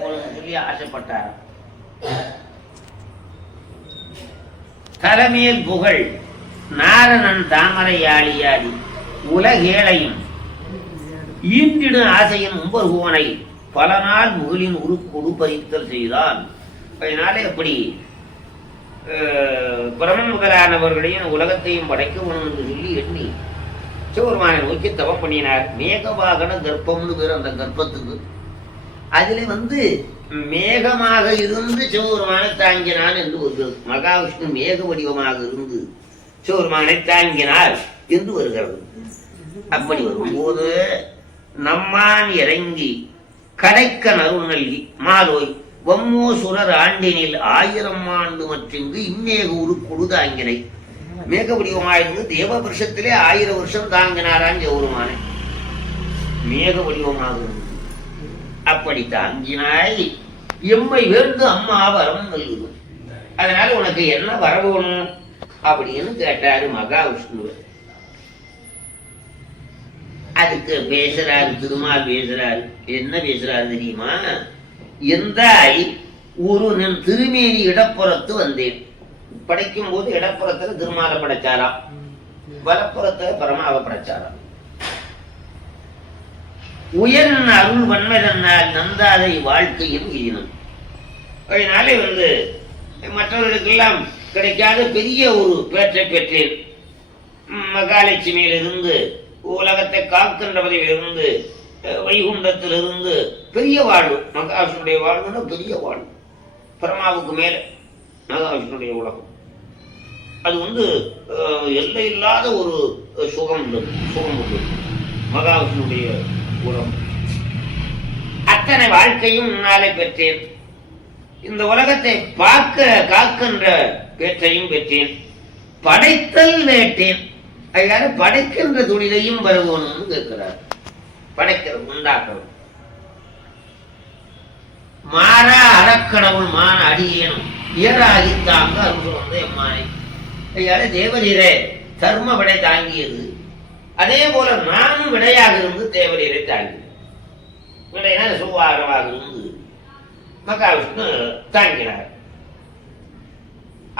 போகணும்னு சொல்லி ஆசைப்பட்டார். தலைமையில் புகழ் நாரணன் தாமரையாளியாடி உலகேளையும் ஈண்டிடும் ஆசையின் உம்பர்குவனை பல நாள் முகிலின் உரு கொடுப்பறித்தல் செய்தான். அதனாலே அப்படி அஹ், முதலானவர்களையும் உலகத்தையும் படைக்க வேணும் என்று சொல்லி எண்ணி சிவபெருமானை நோக்கி தவம் பண்ணினார். மேகவாகன கர்ப்பம்னு பேர் அந்த கர்ப்பத்துக்கு. அதுல வந்து மேகமாக இருந்து சிவபெருமானை தாங்கினான் என்று வருகிறது மகாவிஷ்ணு மேக வடிவமாக இருந்து சிவபெருமானை தாங்கினார் என்று வருகிறது. அப்படி வரும்போது நம்மான் இறங்கி கடைக்க நறுள் நல்கி மாலோய் வம்மோசுரர் ஆண்டினில் ஆயிரம் ஆண்டு மற்றிங்கு இம்மேக உரு கொடுதாங்கினை மேக வடிவமாயிருந்து தேவ வருஷத்திலே ஆயிரம் வருஷம் தாங்கினாரான் சிவபெருமானை மேக வடிவமாக இருந்து அப்படி தாங்கினாய். எம்மை வேண்டு அம்மா வரம் நல்குது அதனால உனக்கு என்ன வரவேணும்? அப்படின்னு கேட்டாரு மகாவிஷ்ணுவை அதுக்கு பேசுறாரு திருமால் பேசுறாரு. என்ன பேசுறாரு தெரியுமா? எந்தாய் ஒரு நம் திருமேனி இடப்புறத்து வந்தேன். படைக்கும் போது இடப்புறத்துல திருமாலை படைச்சாராம். வலப்புறத்துல பரமாவை படைச்சாராம். உயர் அருள் வன்மதன்னால் நந்தாதை வாழ்க்கையும் ஈனம் அதனாலே வந்து மற்றவர்களுக்கெல்லாம் கிடைக்காத பெரிய ஒரு பேற்றை பெற்றேன். மகாலட்சுமியிலிருந்து உலகத்தை காக்கின்றவதிலிருந்து அஹ், வைகுண்டத்திலிருந்து பெரிய வாழ்வு மகாவிஷ்ணுடைய வாழ்வுன்னா பெரிய வாழ்வு. பிரமாவுக்கு மேலே மகாவிஷ்ணுடைய உலகம். அது வந்து எல்லை இல்லாத ஒரு சுகம் உள்ளது சுகம் உள்ளது. மகாவிஷ்ணுடைய உலகம். அத்தனை வாழ்க்கையும் முன்னாலே பெற்றேன். இந்த உலகத்தை பார்க்க காக்கின்ற பேற்றையும் பெற்றேன். படைத்தல் வேட்டேன். அதாவது படைக்கின்ற தொழிலையும் வருவோம்னு கேட்கிறார். படைக்கிறது உண்டாக்குறது மாறா அறக்கடவுள் மான அடியேனும். இயராகி தாங்க அருள் வந்து எம்மானை. ஐயால தேவநீரே தர்ம படை தாங்கியது. அதே போல நானும் விடையாக இருந்து தேவரீரை தாங்கினேன் விடைனா சுவாரமாக இருந்து மகாவிஷ்ணு தாங்கினார்.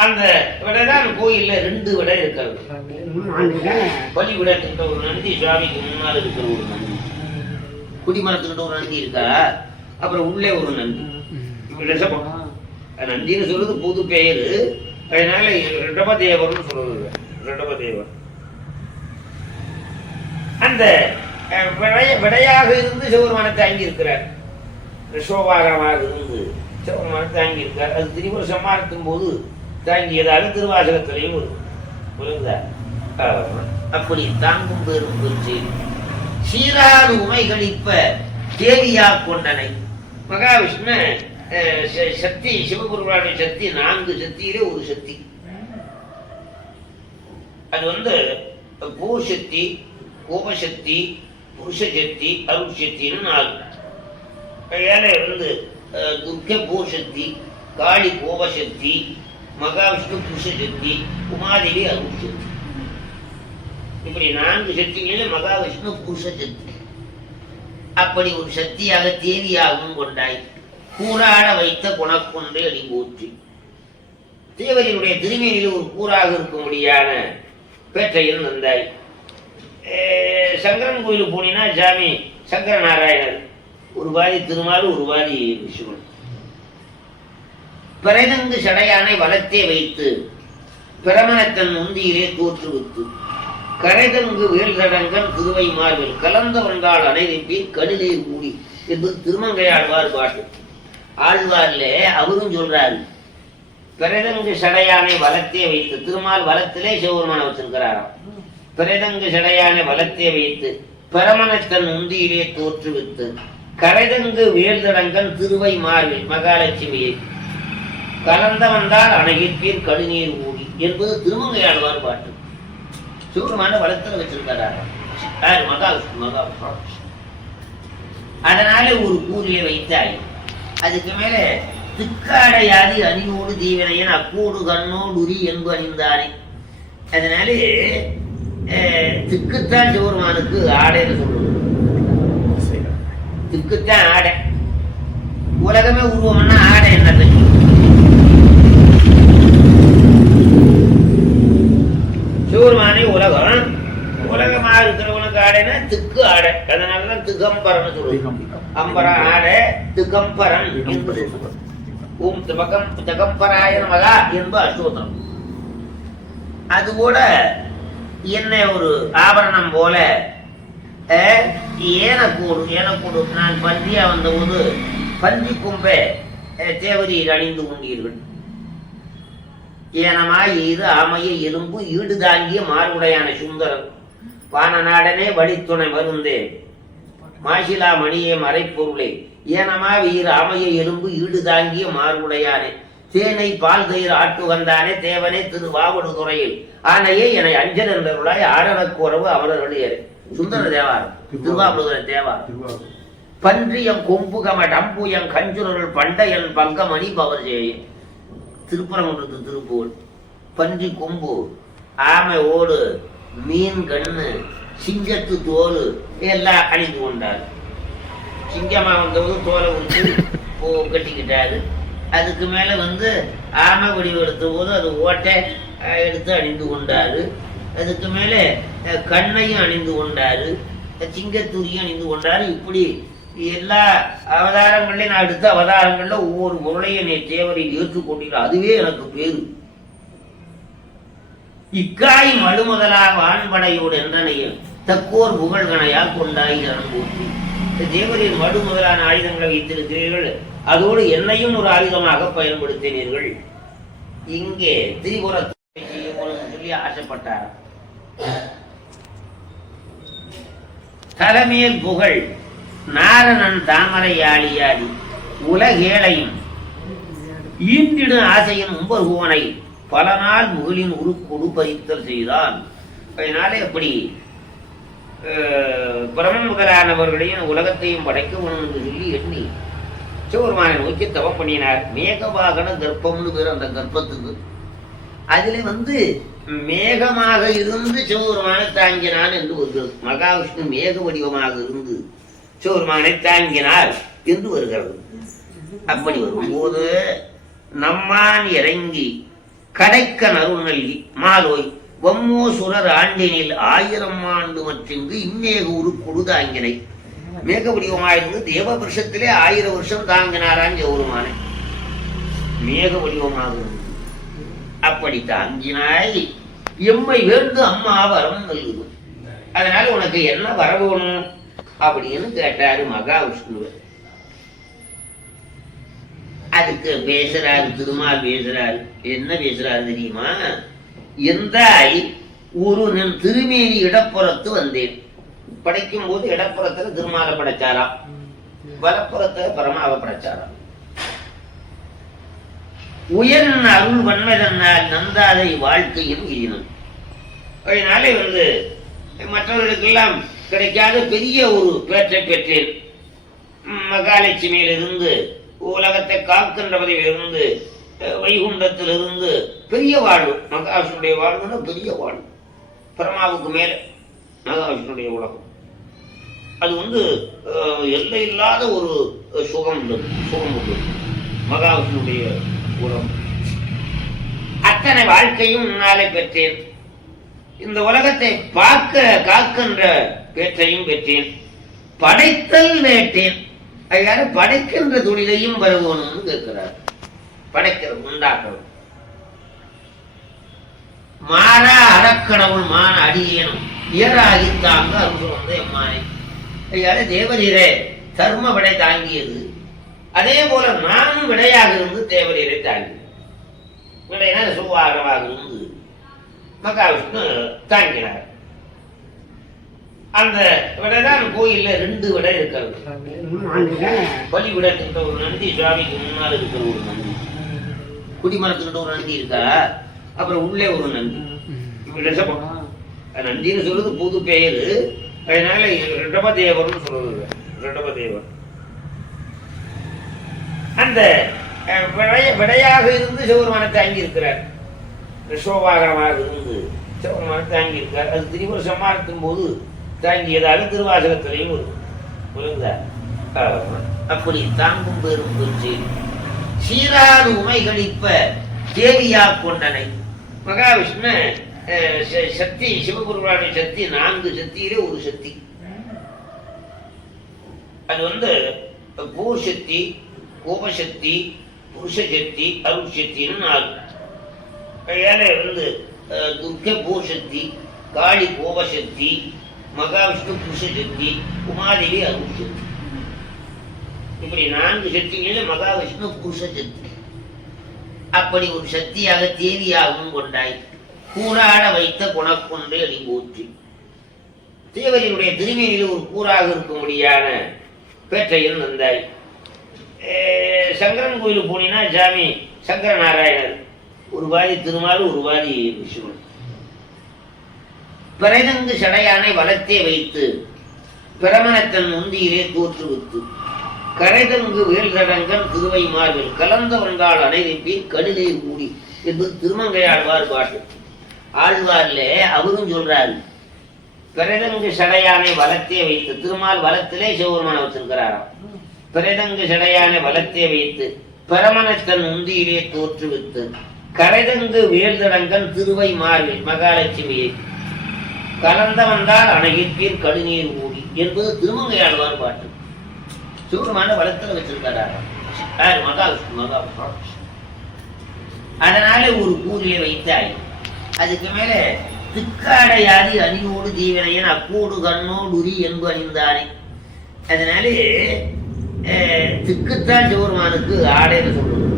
அந்த விடை தான் கோயில்ல ரெண்டு விடை இருக்கிறது. பலி விடத்துக்கிட்ட ஒரு நந்தி சுவாமிக்கு முன்னால் இருக்கிற ஒரு நந்தி. குடிமரத்துக்கிட்ட ஒரு நந்தி இருக்கா? அப்புறம் உள்ளே ஒரு நந்தி. நந்தின்னு சொல்றது புது பெயரு அதனால ரிஷபதேவர்னு சொல்றது. ரிஷபதேவர் அந்த விடையாக இருந்து சிவபெருமானை தாங்கி இருக்கிறார் ரிஷோபாகரமாக இருந்து சிவபெருமானை தாங்கி இருக்கிறார் அது திரிபுர சம்மானத்தின் போது தாங்கியதாக திருவாசகத்திலையும் வரும். புரியுதா? அப்படி தாங்கும் பெரும் பெருச்சி சீராறு உமைகளிப்ப தேவியா கொண்டனை. மகாவிஷ்ணு ச- சக்தி சிவபெருமானுடைய சக்தி நான்கு சக்தியிலே ஒரு சக்தி. அது வந்து பூசக்தி கோபசக்தி புருஷசக்தி அருட்சக்தின்னு நாலு. அதனால வந்து துர்க்க பூசக்தி காளி கோபசக்தி மகாவிஷ்ணு புருஷசக்தி உமாதேவி அருட்சக்தி. இப்படி நான்கு சக்திகளில் மகாவிஷ்ணு புருஷ சக்தி அப்படி ஒரு சக்தியாக தேவியாகவும் கொண்டாய். கூறாட வைத்த குணக்கொன்றை அடி போற்றி தேவரினுடைய திருமேனியில் ஒரு கூறாக இருக்கும்படியான பேட்டையில் வந்தாய் சங்கரன் கோயிலுக்கு போனீங்கன்னா சாமி சங்கர நாராயணர் ஒரு பாதி திருமால் ஒரு பாதி சிவன் பிறதங்கு சடையானை வளத்தே வைத்து பிரமணத்தன் முந்தியிலே தோற்றுவித்து கரைதங்கு வேல்தடங்கன் திருவை மார்பில் கலந்த வந்தால் அணைவிப்பி கடிநீர் மூடி என்பது திருமங்கையாழ்வார் பாட்டு. ஆழ்வார்ல அவரும் சொல்றாரு பிறதங்கு சடையானை வளத்தே வைத்து திருமால் வளத்திலே சிவபெருமான வச்சிருக்கிறாராம். பிரதங்கு சடையான வளத்தை வைத்து பரமணத்தன் உந்தியிலே தோற்றுவித்து கரைதங்கு வேல்தடங்கன் திருவை மார்பில் மகாலட்சுமியை கலந்த வந்தால் அணையிற்பீர் கடுநீர் ஊடி என்பது திருமங்கையாழ்வார் பாட்டு சிவபெருமான வளர்த்து வச்சிருக்கிறார் யார்? மகாவிஷ்ணு மகாவிஷ்ணு அதனால ஒரு கூறியை வைத்தாய் அதுக்கு மேல திக்காடையாதி அணியோடு தீவிரையன் அக்கூடு கண்ணோடு உரி என்பு அணிந்தாரே அதனாலே திக்குத்தான் சிவருமானுக்கு ஆடைன்னு சொல்லுவோம். திக்குத்தான் ஆடை. உலகமே உருவம்னா ஆடை என்ன சொல்லும் சிவருமானே உலகம். உலகமா இருக்கிறவனுக்கு ஆடைனா திக்கு ஆடை. அதனாலதான் திகம்பரம்னு சொல்லுவோம். அம்பர ஆடை திகம்பரன் ஓம் திபகம் திகம்பராய மகா என்பது அசோதம் அது கூட என்னை ஒரு ஆபரணம் போல? அஹ், ஏனக்கூடு ஏனக்கூடு நான் பந்தியா வந்தபோது பந்தி கும்பை தேவரியில் அணிந்து கொண்டீர்கள். ஏனமாய் இது ஆமைய எலும்பு ஈடு தாங்கிய மார்புடையான சுந்தரன் வானநாடனே வழித்துணை வருந்தேன் மாசிலா மணியே மறைப்பொருளே. ஏனமா இரு அமைய எலும்பு ஈடு தாங்கிய மார்புடையானே தேனை பால் தயிர் ஆட்டு வந்தானே தேவனே திரு வாவடு துறையில். ஆனையே என அஞ்சல் என்றவர்களாய் ஆரணக்கு உறவு அவர்களுடைய சுந்தர தேவாரம் திருவாபுர தேவாரம். பன்றியம் கொம்புகம டம்புயம் கஞ்சுரல் பண்டையன் பங்கமணி பவர் செய்யும் திருப்பரங்குன்றத்து திருப்பூர். பன்றி கொம்பு ஆமை ஓடு மீன் கண்ணு சிங்கத்து தோல் எல்லாம் அணிந்து கொண்டார். சிங்கமா வந்தபோது தோலை உரிச்சு கட்டிக்கிட்டாரு. அதுக்கு மேல வந்து ஆமை வடிவம் எடுத்த போது அது ஓட்டை எடுத்து அணிந்து கொண்டாரு. அதுக்கு மேலே கண்ணையும் அணிந்து கொண்டாரு. சிங்கத்தூரியும் அணிந்து கொண்டாரு. இப்படி எல்லா அவதாரங்களையும் நான் எடுத்த அவதாரங்கள்ல ஒவ்வொரு பொருளையும் நீ தேவரில் ஏற்றுக்கொண்டீர்கள் அதுவே எனக்கு பேரு. இக்காய் மழுமுதலாக வான்படையோடு என்றனையும் தக்கோர் புகழ்கணையால் கொண்டாய் போற்றி தேவரின் மடு முதலான ஆயுதங்களை வைத்திருக்கிறீர்கள். அதோடு என்னையும் ஒரு ஆயுதமாக பயன்படுத்தினீர்கள். இங்கே திரிபுரத்தை சொல்லி ஆசைப்பட்டார். தலைமையில் புகழ் நாரணன் தாமரையாளியாடி உலகேளையும் ஈண்டிடும் ஆசையின் உம்பர்குவனை பல நாள் முகலின் உரு கொடுப்பறித்தல் செய்தான். அதனால எப்படி அஹ், முதலானவர்களையும் உலகத்தையும் படைக்க வேணும் என்று சொல்லி எண்ணி சிவபெருமானை நோக்கி தவம் பண்ணினார். மேகவாகன கர்ப்பம்னு பேர் அந்த கர்ப்பத்துக்கு. அதில் வந்து மேகமாக இருந்து சிவபெருமானை தாங்கினான் என்று வருகிறது. மகாவிஷ்ணு மேக வடிவமாக இருந்து சிவபெருமானை தாங்கினார் என்று வருகிறது. அப்படி வரும்போது நம்மான் இறங்கி கடைக்க நருள் நல்கி மாலோய் வம்மோ சுரர் ஆண்டினில் ஆயிரம் ஆண்டு மற்றிங்கு இம்மேக உரு கொடுதாங்கினை மேக வடிவமாயிருந்து தேவ வருஷத்திலே ஆயிரம் வருஷம் தாங்கினாரான் சிவபெருமானை மேக வடிவமாக அப்படி தாங்கினாய். எம்மை வேண்டு அம்மா வரம் நல்குது. அதனால உனக்கு என்ன வர வேணும்? அப்படின்னு கேட்டாரு மகாவிஷ்ணுவை. அதுக்கு பேசுறாரு திருமால் பேசுறாரு. என்ன பேசுறாரு தெரியுமா? எந்தாய் ஒரு நின் திருமேனி இடப்புறத்து வந்தேன். படைக்கும் போது இடப்புறத்துல திருமால படைச்சாராம் வலப்புறத்துல பரமாவை படைச்சாராம் உயர் அருள் வன்மதனால் நந்தாதை வாழ்க்கையும் இரினும் அதனாலே வந்து மற்றவர்களுக்கெல்லாம் கிடைக்காத பெரிய ஒரு பேற்றை பெற்றேன். மகாலட்சுமியிலிருந்து உலகத்தை காக்கின்றவதிலிருந்து வைகுண்டத்திலிருந்து பெரிய வாழ்வு. மகாவிஷ்ணுடைய வாழ்வுன்னா பெரிய வாழ்வு. பரமாவுக்கு மேலே மகாவிஷ்ணுடைய உலகம். அது வந்து எல்லை இல்லாத ஒரு சுகம் உள்ளது. சுகம் உள்ளது. மகாவிஷ்ணுடைய உலகம் அத்தனை வாழ்க்கையும் முன்னாலே பெற்றேன். இந்த உலகத்தை பார்க்க காக்கின்ற பேற்றையும் பெற்றேன். படைத்தல் வேட்டேன். அதாவது படைக்கின்ற துணிதையும் வருவோன்னு கேட்கிறார். படைக்கிறது உண்டாக்கணும் மாறா அறக்கடவுள் மான அடியேனும். இயராகித்தாங்க அருள் வந்த எம்மானை. ஐயாரு தேவரீரே தர்ம விடை தாங்கியது. அதே போல நானும் விடையாக இருந்து தேவரீரை தாங்கினேன் விடைனா சுவாகமாக இருந்து மகாவிஷ்ணு தாங்கினார். அந்த விடைதான் கோயில்ல ரெண்டு விடை இருக்கிறது. பலி விடத்துக்கிட்ட ஒரு நந்தி சுவாமிக்கு முன்னால் இருக்கிற ஒரு நந்தி. குடிமரத்துக்கிட்ட ஒரு நந்தி இருக்கா? அப்புறம் உள்ளே ஒரு நந்தி. நந்தின்னு சொல்றது புது பெயரு அதனால ரிஷபதேவர்னு சொல்றது ரிஷபதேவர் அந்த விடைய விடையாக இருந்து சிவபெருமானை தாங்கி இருக்கிறார் ரிஷோபாகரமாக இருந்து சிவபெருமானை தாங்கி இருக்கார் அது திரிபுர சம்மானத்தின் போது தாங்கியதாக திருவாசகத்திலையும் வரும் புரியுதா? அப்படி தாங்கும் பெரும் பெருச்சு சீராது உமை கழிப்ப தேவியா கொண்டனை. மகாவிஷ்ணு சக்தி சிவபெருமானுடைய சக்தி நான்கு சக்தியிலே ஒரு சக்தி. அது வந்து பூசக்தி கோபசக்தி புருஷசக்தி அருட்சக்தின்னு நாலு. ஏழை வந்து அஹ், பூசக்தி காளி கோபசக்தி மகாவிஷ்ணு புருஷசக்தி உமாதேவி அருட்சக்தி. இப்படி நான்கு சக்திகளில் மகாவிஷ்ணு புருஷ சக்தி அப்படி ஒரு சக்தியாக தேவியாகவும் கொண்டாய். கூறாட வைத்த குணக்கொன்றே அடிபூற்றி போற்றி தேவரினுடைய திருமேனியில் ஒரு கூறாக இருக்கும்படியான பேற்றையில் வந்தாய் அஹ் சங்கரன் கோயிலுக்கு போனீங்கன்னா சாமி சங்கர நாராயணர் ஒரு வாதி திருமால் ஒரு வாதி விஷ்ணு பிறதங்கு சடையானை வளத்தே வைத்து பிரமணத்தன் முந்தியிலே தோற்றுவித்து கரைதங்கு வேல்தடங்கன் திருவை மார்பில் கலந்த வந்தால் அனைவப்பி கடிலே மூடி என்பது திருமங்கையாழ்வார் பாட்டு. ஆழ்வார்ல அவரும் சொல்றாரு. பிரதங்கு சடையானை வளத்தே வைத்து திருமால் வலத்திலே சிவபெருமான வச்சிருக்கிறாராம். பிரதங்கு சடையானை வளத்தே வைத்து பரமனத்தன் உந்தியிலே தோற்றுவித்து கரைதங்கு வேல்தடங்கன் திருவை மார்பில் மகாலட்சுமியை கலந்த வந்தால் அணையிற்பீர் கடுநீர் ஊடி என்பது திருமங்கை ஆழ்வார் பாட்டு. சிவபெருமான வளத்துல வச்சிருக்கிறாராம். மகாலட்சுமி மகாவிஷ்ணு மகாவிஷ்ணு. அதனால ஒரு கூறியை வைத்தாய். அதுக்கு மேல திக்காடையாதி அணியோடு தீவிரையன் அக்கூடு கண்ணோடு உரி என்பு அணிந்தானே. அதனால திக்குத்தான் சிவபெருமானுக்கு ஆடைன்னு சொல்லுவது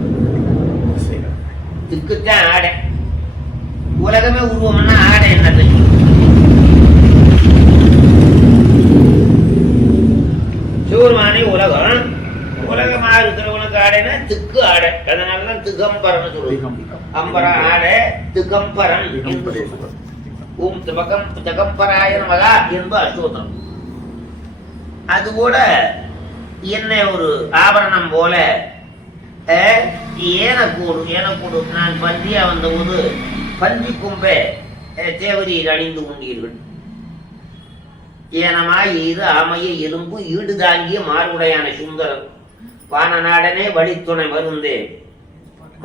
திக்குத்தான் ஆடை. உலகமே உருவம்னா ஆடை என்ன தெரியும்? சிவபெருமானே உலகம். உலகமாக இருக்கிறவனுக்கு ஆடைனா திக்கு ஆடை. அதனாலதான் திகம்பரன் சொல்லுவது அம்பரம் ஆடை திகம்பரன் ஓம் திபகம் திகம்பராய நமகா என்பது அஷ்டோத்திரம் அது கூட என்ன ஒரு ஆபரணம் போல ஏனக்கூடு ஏனக்கூடு நான் பன்றியா வந்தபோது பன்றி கும்பை தேவரீர் அணிந்து கொண்டீர்கள். ஏனமாய் இது ஆமைய எலும்பு ஈடு தாங்கிய மார்புடையான சுந்தரன் வானநாடனே வழித்துணை மருந்தே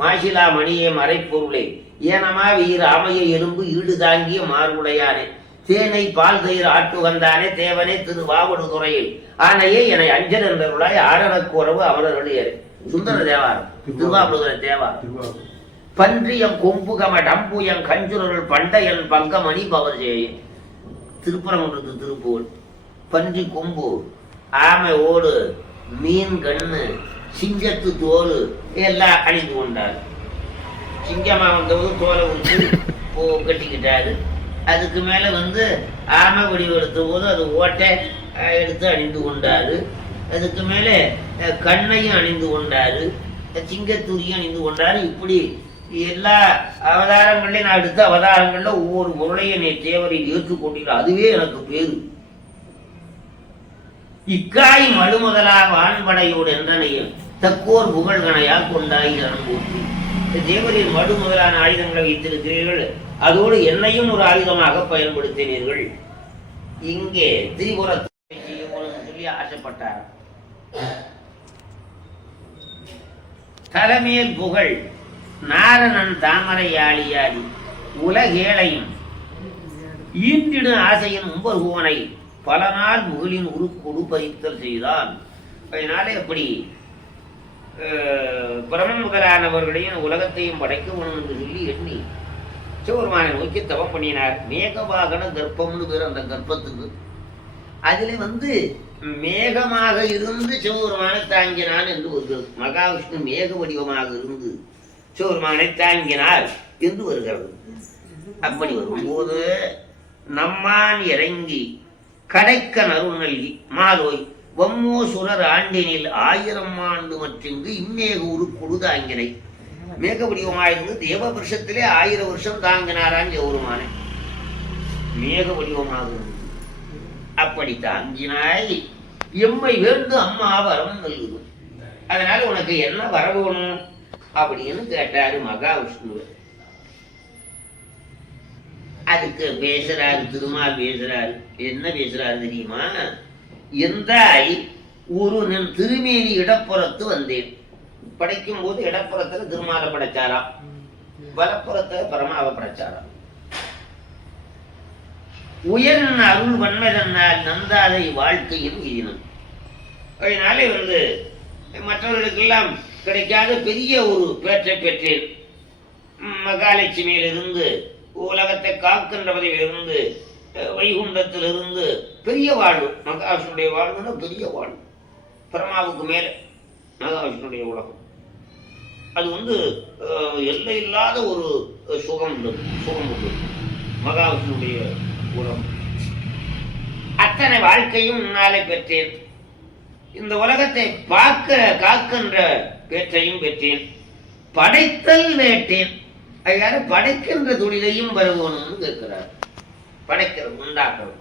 மாசிலா மணியே மறைப்பொருளே. ஏனமா வீர அமைய எலும்பு ஈடு தாங்கிய மார்புடையானே தேனை பால் தயிர் ஆட்டுகந்தானே தேவனே திரு வாவடு துறையில். ஆனையே என அஞ்சல் என்றவர்களாய் ஆரணக்குறவு அமரர்களே சுந்தர தேவாரம் திருவாபுர தேவா பன்றியம் கொம்புகம டம்புயம் கஞ்சுரர்கள் பண்டையன் பங்கமணி பவர் ஜெய திருப்பரங்குன்றத்து திருப்பூர். பன்றி கொம்பு ஆமை ஓடு மீன் கண்ணு சிங்கத்து தோல் எல்லாம் அணிந்து கொண்டார் சிங்கமா வந்தபோது தோலை உடுத்து போ கட்டிக்கிட்டாரு. அதுக்கு மேல வந்து ஆமை வடிவெடுத்த போது அது ஓட்டை எடுத்து அணிந்து கொண்டாரு. அதுக்கு மேலே கண்ணையும் அணிந்து கொண்டாரு. சிங்கத்தூரியும் அணிந்து கொண்டாரு. இப்படி எல்லா அவதாரங்களையும் நான் எடுத்த அவதாரங்கள்ல ஒவ்வொரு பொருளையும் நீ தேவரில் ஏற்றுக்கொண்டீர்கள். அதுவே எனக்கு பேரு இக்காய் மழுமுதலா வான்படையோடு என்றனையும் தக்கோர் புகழ்கணையா கொண்டாய் போற்றி. தேவரின் மடு முதலான ஆயுதங்களை வைத்திருக்கிறீர்கள். அதோடு என்னையும் ஒரு ஆயுதமாக பயன்படுத்தினீர்கள். இங்கே திரிபுர சொல்லி ஆசைப்பட்டார். தலைமையில் புகழ் நாரணன் தாமரையாளியாடி உலகேளையும் ஈண்டிடும் ஆசையின் உம்பர்கோனை பல நாள் முகிலின் உருக்கொடு பறித்தல் செய்தான். அதனால எப்படி? அஹ், முதலானவர்களையும் உலகத்தையும் படைக்க வேணும் என்று சொல்லி எண்ணி சிவபெருமானை நோக்கி தவம் பண்ணினார். மேகவாகன கர்ப்பம்னு பேர் அந்த கர்ப்பத்துக்கு. அதில் வந்து மேகமாக இருந்து சிவபெருமானை தாங்கினான் என்று வருகிறது மகாவிஷ்ணு மேக வடிவமாக இருந்து சிவபெருமானை தாங்கினார் என்று வருகிறது. அப்படி வரும்போது நம்மான் இறங்கி கடைக்க நருள் நல்கி மாலோய் வம்மோ சுரர் ஆண்டினில் ஆயிரம் ஆண்டு மற்றிங்கு இம்மேக உரு கொடுதாங்கினை மேக வடிவமாயிருந்து தேவ வருஷத்திலே ஆயிரம் வருஷம் தாங்கினாரான் சிவபெருமானை மேக வடிவமாக அப்படி தாங்கினாய். எம்மை வேண்டு அம்மா வரம் நல்குது அதனால உனக்கு என்ன வரவேணும்? அப்படின்னு கேட்டாரு மகாவிஷ்ணு அதுக்கு பேசுறாரு திருமால் பேசுறாரு. என்ன பேசுறாரு தெரியுமா? எந்தாய் ஒரு நம் திருமேனி இடப்புறத்து வந்தேன். படைக்கும் போது இடப்புறத்துல திருமால படைச்சாராம். வலப்புறத்துல பரமாவை படைச்சாராம். உயர்ந்த அருள் வன்மதன்னால் நந்தாதை வாழ்க்கையும் உயிரினம் அதனாலே வந்து மற்றவர்களுக்கெல்லாம் கிடைக்காத பெரிய ஒரு பேற்றை பெற்றேன். மகாலட்சுமியிலிருந்து உலகத்தை காக்கின்றவதிலிருந்து இருந்து வைகுண்டத்திலிருந்து பெரிய வாழ்வு மகாவிஷ்ணுடைய வாழ்வுன்னா பெரிய வாழ்வு. பரமாவுக்கு மேலே மகாவிஷ்ணுடைய உலகம். அது வந்து எல்லை இல்லாத ஒரு சுகம் உள்ளது சுகம் உள்ளது. மகாவிஷ்ணுடைய உலகம். அத்தனை வாழ்க்கையும் முன்னாலே பெற்றேன். இந்த உலகத்தை பார்க்க காக்கின்ற பேற்றையும் பெற்றேன். படைத்தல் வேட்டேன். அதனால படைக்கின்ற தொழிலையும் வருவோனும் கேட்கிறார். படைக்கிறது உண்டாக்குறது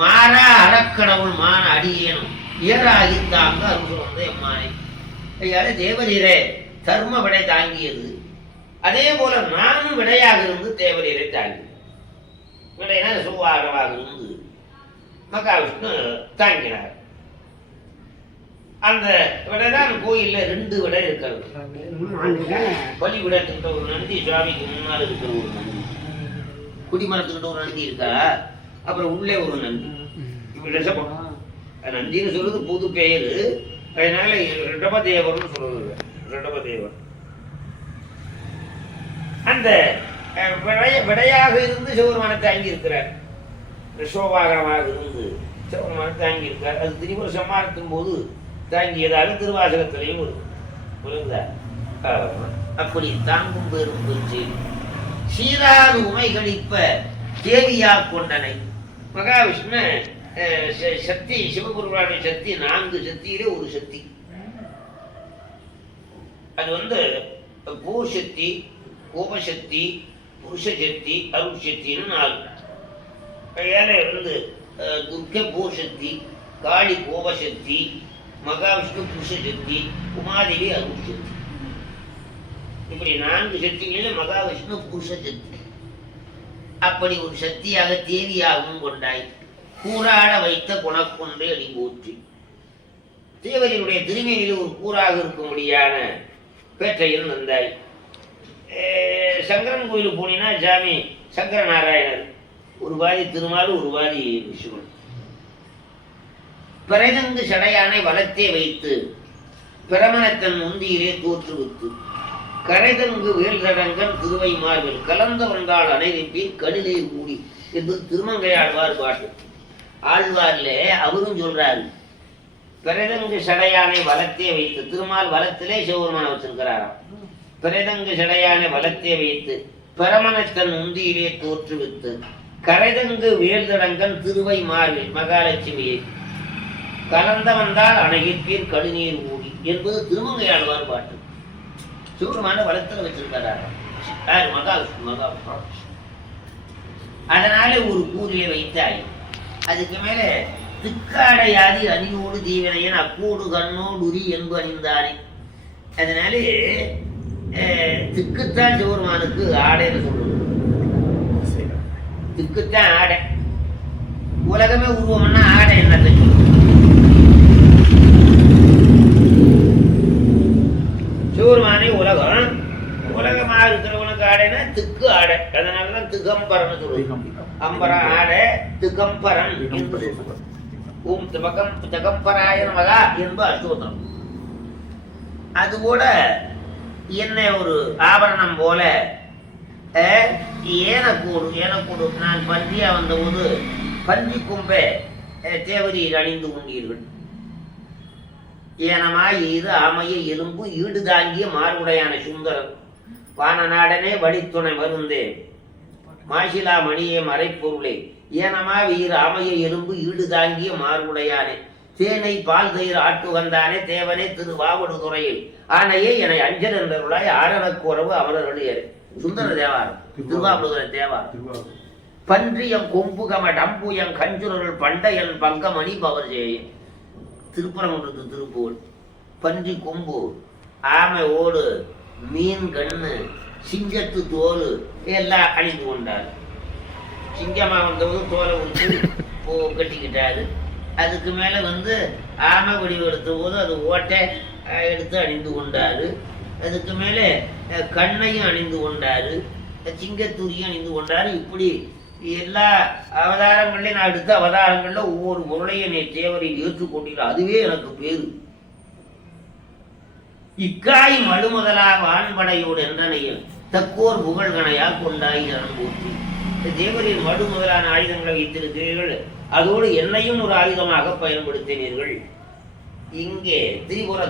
மாறா அறக்கடவுள் மான அடியேனும். ஏறாகித்தாங்க அருள் வந்து எம்மானை. ஐயாரு தேவநீரே தர்ம விடை தாங்கியது. அதே போல நானும் விடையாக இருந்து தேவநீரை தாங்கி விடைனா சுவாகமாக இருந்து மகாவிஷ்ணு தாங்கினார். அந்த விடை தான் கோயிலில் ரெண்டு விடை இருக்கிறது. பலி விடத்துக்கிட்ட ஒரு நந்தி சுவாமிக்கு முன்னால் இருக்கிற ஒரு நந்தி. குடிமரத்துக்கிட்ட ஒரு நந்தி இருக்கா? அப்புறம் உள்ளே ஒரு நந்தி. இப்படி ரிஷபம் நந்தின்னு சொல்றது புது பெயர் அதனால ரிடபதேவர்னு சொல்றது. தேவர் அந்த விடைய விடையாக இருந்து சிவருமானை தாங்கி இருக்கிறார் ரிஷோபாகரமாக இருந்து சிவருமானை தாங்கி இருக்கார் அது திரிபுர சம்மானத்தின் போது தாங்கியதாக திருவாசகத்திலையும் வரும் புரியுதா அப்படி தாங்கும் பெரும் பெருச்சி சீராது உமை கழிப்ப தேவியா கொண்டனை. மகாவிஷ்ணு அஹ், சக்தி சிவபெருமானுடைய சக்தி நான்கு சக்தியிலே ஒரு சக்தி. அது வந்து பூசக்தி கோபசக்தி புருஷசக்தி அருட்சக்தின்னு நாலு. ஏழை வந்து அஹ், பூசக்தி காளி கோபசக்தி மகாவிஷ்ணு புருஷ சக்தி உமாதேவி அருள் சக்தி. இப்படி நான்கு சக்திகளில் மகாவிஷ்ணு புருஷ சக்தி. அப்படி ஒரு சக்தியாக தேவியாகவும் கொண்டாய். கூறாட வைத்த குணக்கொன்று அடி போற்றி தேவரினுடைய திருமேனியில் ஒரு கூறாக இருக்கும்படியான பேற்றையில் வந்தாய். சங்கரன் கோயிலுக்கு போனீங்கன்னா சாமி சங்கர நாராயணர் ஒரு வாதி திருமால் ஒரு வாதி விஷ்ணு பிறதங்கு சடையானை வளத்தே வைத்து பிரமணத்தன் முந்தியிலே தோற்றுவித்து கரைதங்கு வேல்தடங்கன் திருவை மார்பில் கலந்த வந்தால் அணைவிப்பில் கடிலே மூடி என்று திருமங்கை ஆழ்வார் பாட்டு. ஆழ்வார்ல அவரும் சொல்றாரு பிரதங்கு சடையானை வளர்த்தே வைத்து திருமால் வளத்திலே சிவபெருமான வச்சிருக்கிறாராம். பிரதங்கு சடையானை வளத்தே வைத்து பரமனத்தன் உந்தியிலே தோற்றுவித்து கரைதங்கு வேல்தடங்கன் திருவை மார்பில் மகாலட்சுமியை கலந்த வந்தால் அணையிற்பீர் கடுநீர் ஊடி என்பது திருமங்கை ஆழ்வார் பாட்டு சிவபெருமான வளத்துல வச்சிருக்கிறார். யார்? மகாவிஷ்ணு மகாவிஷ்ணு. அதனால ஒரு கூறியை வைத்தாய். அதுக்கு மேலே திக்காடையாதி அணியோடு தீவிரையன் அக்கூடு கண்ணோடு உரி என்பு அணிந்தானே அதனால அஹ், திக்குத்தான் சிவருமானுக்கு ஆடைன்னு சொல்லுவோம் திக்குத்தான் ஆடை. உலகமே உருவம்னா ஆடை என்னத்தை சொல்லுது சிவருமானே உலகம் உலகமாக இருக்கிறவனுக்கு ஆடைனா திக்கு ஆடை. அதனாலதான் திகம்பரன்னு சொல்லுது அம்பரம் ஆடை திகம்பரன் ஓம் திபகம் திகம்பராய நமகா என்பது அசோதம் அது கூட என்ன ஒரு ஆபரணம் போல ஏனக்கூடு ஏனக்கூடு நான் பன்றியா வந்தபோது பன்றி கும்பை தேவரீர் அணிந்து கொண்டீர்கள். ஏனமாய் இது ஆமைய எலும்பு ஈடு தாங்கிய மார்புடையான சுந்தரன் வானநாடனே வழித்துணை வருந்தே மாசிலா மணியே மறைப்பொருளே. ஏனமா வீர் ஆமைய எலும்பு ஈடு தாங்கிய மார்புடையானே தேனை பால் தயிர் ஆட்டு வந்தானே தேவனே திரு வாவடு துறையில் ஆனையே என அஞ்சல் என்றவர்களாய் ஆரணக்கு உறவு அமரர்களே சுந்தர தேவாரம் திருவாவடுதுறை தேவாரம். பன்றியம் கொம்புகம டம்புயம் கஞ்சுரர்கள் பண்டையன் பங்கமணி பவர் ஜெயம் திருப்பரங்குன்றத்து திருப்பூர் பன்றி கொம்பு ஆமை ஓடு மீன் கண்ணு சிங்கத்து தோல் எல்லாம் அணிந்து கொண்டார் சிங்கமா வந்தவங்க தோலை உரிச்சு போ கட்டிக்கிட்டாரு. அதுக்கு மேலே வந்து ஆமை வடிவம் எடுத்த போது அது ஓட்டை எடுத்து அணிந்து கொண்டாரு. அதுக்கு மேலே கண்ணையும் அணிந்து கொண்டாரு. சிங்கத்தூரியும் அணிந்து கொண்டாரு. இப்படி எல்லா அவதாரங்கள்லையும் நான் எடுத்த அவதாரங்களில் ஒவ்வொரு பொருளையும் நீ தேவரில் ஏற்றுக்கொண்டீர்கள். அதுவே எனக்கு பேரு இக்காய் மழுமுதலா வான்படையோடு என்றனையில் தக்கோர் புகழ்கணையா கொண்டாய் போற்றி தேவரின் மடு முதலான ஆயுதங்களை வைத்திருக்கிறீர்கள். அதோடு என்னையும் ஒரு ஆயுதமாக பயன்படுத்தினீர்கள். இங்கே திரிபுர